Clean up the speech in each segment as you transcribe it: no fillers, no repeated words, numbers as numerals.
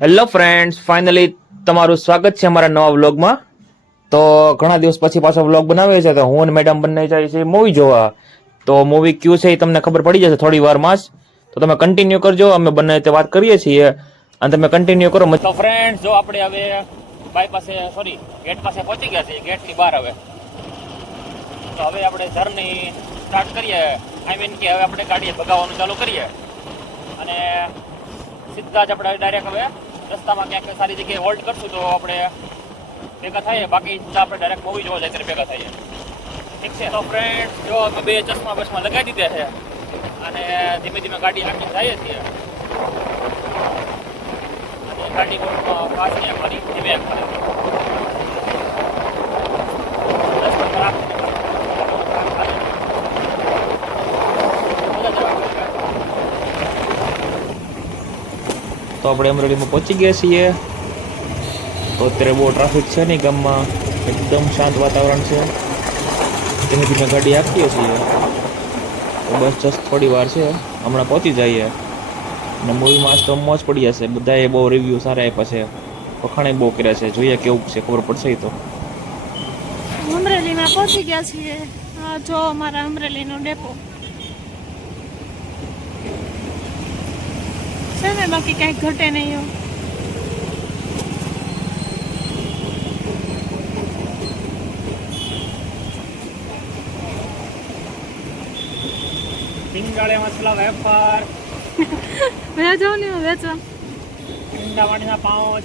Hello friends, finally તમારું સ્વાગત છે અમારા નવા વ્લોગમાં. તો ઘણા દિવસ પછી પાછો વ્લોગ બનાવ્યો છે. તો હું અને મેડમ બંને જાય છે મૂવી જોવા. તો મૂવી ક્યુ છે એ તમને ખબર પડી જશે થોડી વારમાં જ. તો તમે કન્ટિન્યુ કરજો, અમે બંને તે વાત કરીએ છીએ અને તમે કન્ટિન્યુ કરો. તો ફ્રેન્ડ્સ, જો આપણે હવે ગેટ પાસે પહોંચી ગયા છીએ, ગેટની બહાર હવે. તો હવે આપણે જર્ની સ્ટાર્ટ કરીએ. આઈ મીન કે હવે આપણે ગાડી ભગાવવાનું ચાલુ કરીએ અને સીધા જ આપણે ડાયરેક્ટ હવે રસ્તામાં ક્યાંક સારી જગ્યાએ હોલ્ડ કરશું તો આપણે ભેગા થઈએ. બાકી આપણે ડાયરેક્ટ મૂવી જોવા જાય ત્યારે ભેગા થઈએ. ઠીક છે? તો ફ્રેન્ડ, જો અમે બે ચશ્મા લગાવી દીધા છે અને ધીમે ધીમે ગાડી આખી જઈએ છીએ. અને ગાડી ફાસ્ટ નહીં અમારી, ધીમે તો આપણે અમરેલીમાં પહોંચી ગયા છીએ. તો અત્યારે બહુ ટ્રાફિક છે નહીં ગામમાં, એકદમ શાંત વાતાવરણ છે. ધીમે ધીમે ગાડી આપીએ છીએ. તો બસ જસ્ટ થોડી વાર છે, હમણાં પહોંચી જઈએ. અને મૂવીમાં આજ તો મોજ પડી જશે. બધાએ બહુ રિવ્યૂ સારા આપ્યા છે, વખાણે બહુ કર્યા છે. જોઈએ કેવું છે, ખબર પડશે. તો અમરેલીમાં પહોંચી ગયા છીએ. જો અમારા અમરેલીનો ડેપો છે ને, બાકી કાંઈ ઘટે નહીં. પિંગાળે મસલા વેફર વેચો ને વેચવા ઈંડા વાડીના પાઉચ.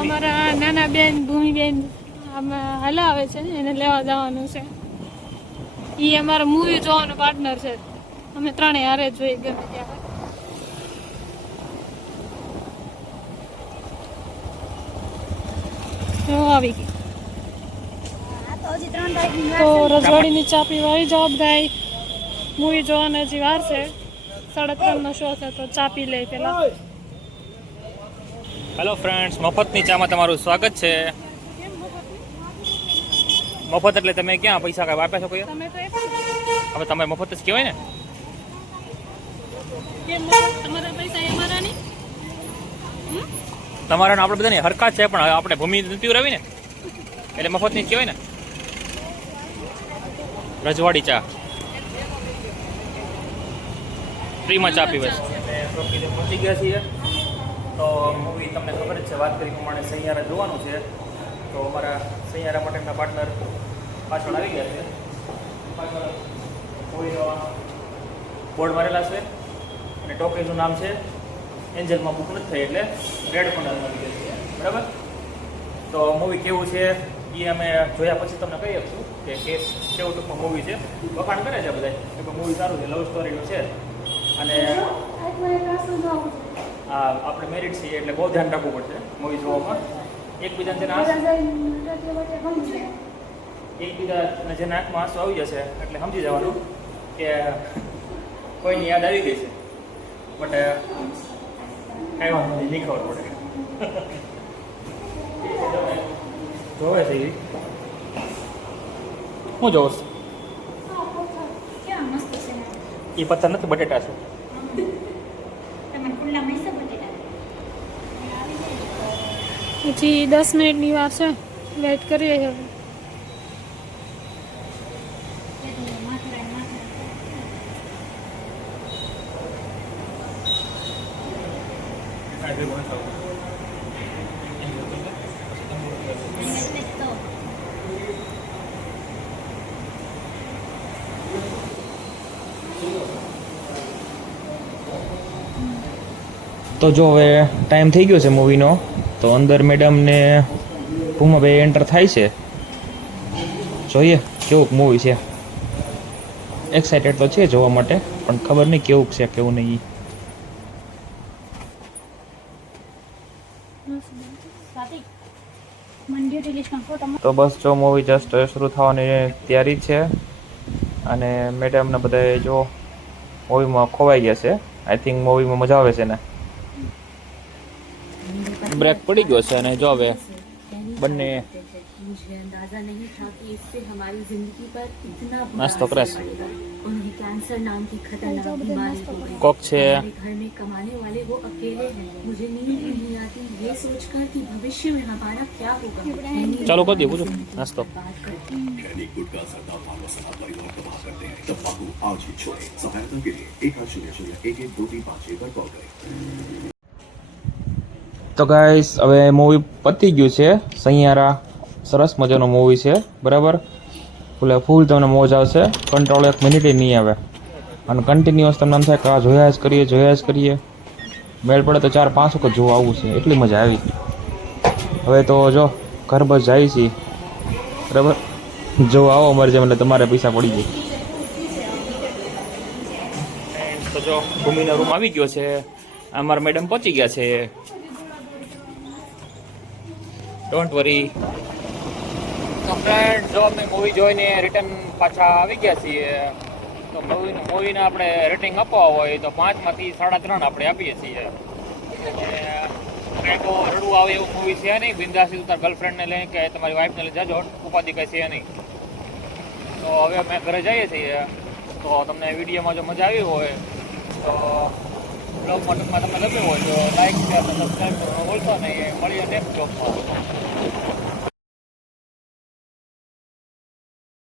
અમારા નાના બેન ભૂમિબેન આમાં હલાવે છે, એને લેવા જવાનું છે. એ અમારા મૂવી જોવાનો પાર્ટનર છે. અમે ત્રણેય હારે જોઈ ગમે ત્યાં. આવી ગઈ તો રજવાડીની ચા પીવા આવી જાઓ બધા. મૂવી જોવાના હજી વાર છે, 3:30 શો છે, તો ચા પી લે પેલા. હેલો ફ્રેન્ડ્સ, મફતની ચામાં તમારું સ્વાગત છે. મફત એટલે તમે ક્યાં પૈસા કાંઈ આપ્યા છો કોઈ? તમે તો હવે તમે મફત જ કહેવાય ને. તમારા પૈસા અમારા નહીં, તમારા આપણે બધાને હરકત છે, પણ આપણે ભૂમિ નથી રવી ને, એટલે મફતની જ કહેવાય ને. રજવાડી ચા ફ્રીમાં ચા પીવે છે. પહોંચી ગયા છીએ. તો મૂવી તમને ખબર જ છે, વાત કરી પ્રમાણે સૈયારા જોવાનું છે. તો અમારા સૈયારા માટેના પાર્ટનર પાછળ આવી ગયા છે. પાછળ મૂવીનો બોર્ડ મારેલા છે અને ટોકીઝનું નામ છે એન્જલમાં બુક નથી થઈ, એટલે રેડ કોર્નરમાં આવી ગયા છે. બરાબર? તો મૂવી કેવું છે એ અમે જોયા પછી તમને કહી શકશું કે કેવું ટૂંકમાં મૂવી છે. વખાણ કરે છે બધા કે મૂવી સારું છે, લવ સ્ટોરીનું છે. અને આપણે મેરિડ છીએ એટલે બહુ ધ્યાન રાખવું પડશે મૂવી જોવામાં. એકબીજાને જેના આંખમાં આંસુ આવી જશે એટલે સમજી જવાનું કે કોઈની યાદ આવી ગઈ છે. બટ કાંઈ વાંધો નહીં ખબર પડે. જોવે છે હું જોઉં છું. એ પથ્થર નથી, બટેટા છે. હજી 10 મિનિટની વાર છે, વેઇટ કરીએ હવે. તો જો હવે ટાઈમ થઈ ગયો છે મૂવીનો. તો અંદર મેડમ ને ભૂમાભાઈ એન્ટર થાય છે. જોઈએ કેવું મૂવી છે. એક્સાઇટેડ તો છે જોવા માટે, પણ ખબર નહીં કેવું છે કેવું નહીં. તો બસ જો મૂવી જસ્ટ શરૂ થવાની તૈયારી છે અને મેડમને બધા જો મૂવીમાં ખોવાઈ ગયા છે. આઈ થિંક મૂવીમાં મજા આવે છે ને. બ્રેક પડી ગયો છે અને જો હવે બંને अंदाजा नहीं था कि इससे हमारी जिंदगी पर इतना बुरा नाश्तो असर करस। पड़ेगा। उन्हें कैंसर नाम की खतरनाक बीमारी हो गई। કોક છે हमारे घर में कमाने वाले वो अकेले हैं। मुझे नींद भी नहीं आती ये सोचकर कि भविष्य में हमारा क्या होगा। ચાલુ કરી દે પૂછો નાસ્તો बात करती दैनिक गुटखा सरकार मानव सभा परिवार तबाह करते हैं। तंबाकू आज ही छोड़े। सहायता के लिए 1800 पर कॉल करें। તો ગાઈસ હવે મૂવી પતી ગયું છે સૈયારા સરસ મજાનું મૂવી છે બરાબર ફૂલે ફૂલ તમને મોજ આવશે કંટ્રોલ 1 મિનિટ નહીં આવે અને કન્ટિન્યુઅસ તમને એમ થાય કે આ જોયા જ કરીએ મેળ પડે તો 4-5 વખત જોવા આવવું છે એટલી મજા આવી હવે તો જો ઘર બસ જાય છે બરાબર જો આવો અમારે જેમ એટલે તમારે પૈસા પડી જાય તો જો ભૂમિનો રૂમ આવી ગયો છે અમારા મેડમ પહોંચી ગયા છે ડોન્ટ વરી તો ફ્રેન્ડ જો અમે મૂવી જોઈને રિટર્ન પાછા આવી ગયા છીએ તો મૂવીને આપણે રેટિંગ આપવા હોય તો 5 માંથી 3.5 આપણે આપીએ છીએ કંઈ તો રડવું આવે એવું મૂવી છે નહીં બિંદાસી તાર ગર્લફ્રેન્ડને લઈને કે તમારી વાઈફને લઈને જાજો ઉપાધિ કંઈ છે નહીં તો હવે અમે ઘરે જઈએ છીએ તો તમને વિડીયોમાં જો મજા આવી હોય તો બ્લોગમાં ટૂંકમાં તમને ગમ્યું હોય તો લાઈક શેર અને સબસ્ક્રાઈબ કરવાનું ભૂલશો નહીં મળીએ નેક્સ્ટ બ્લોગમાં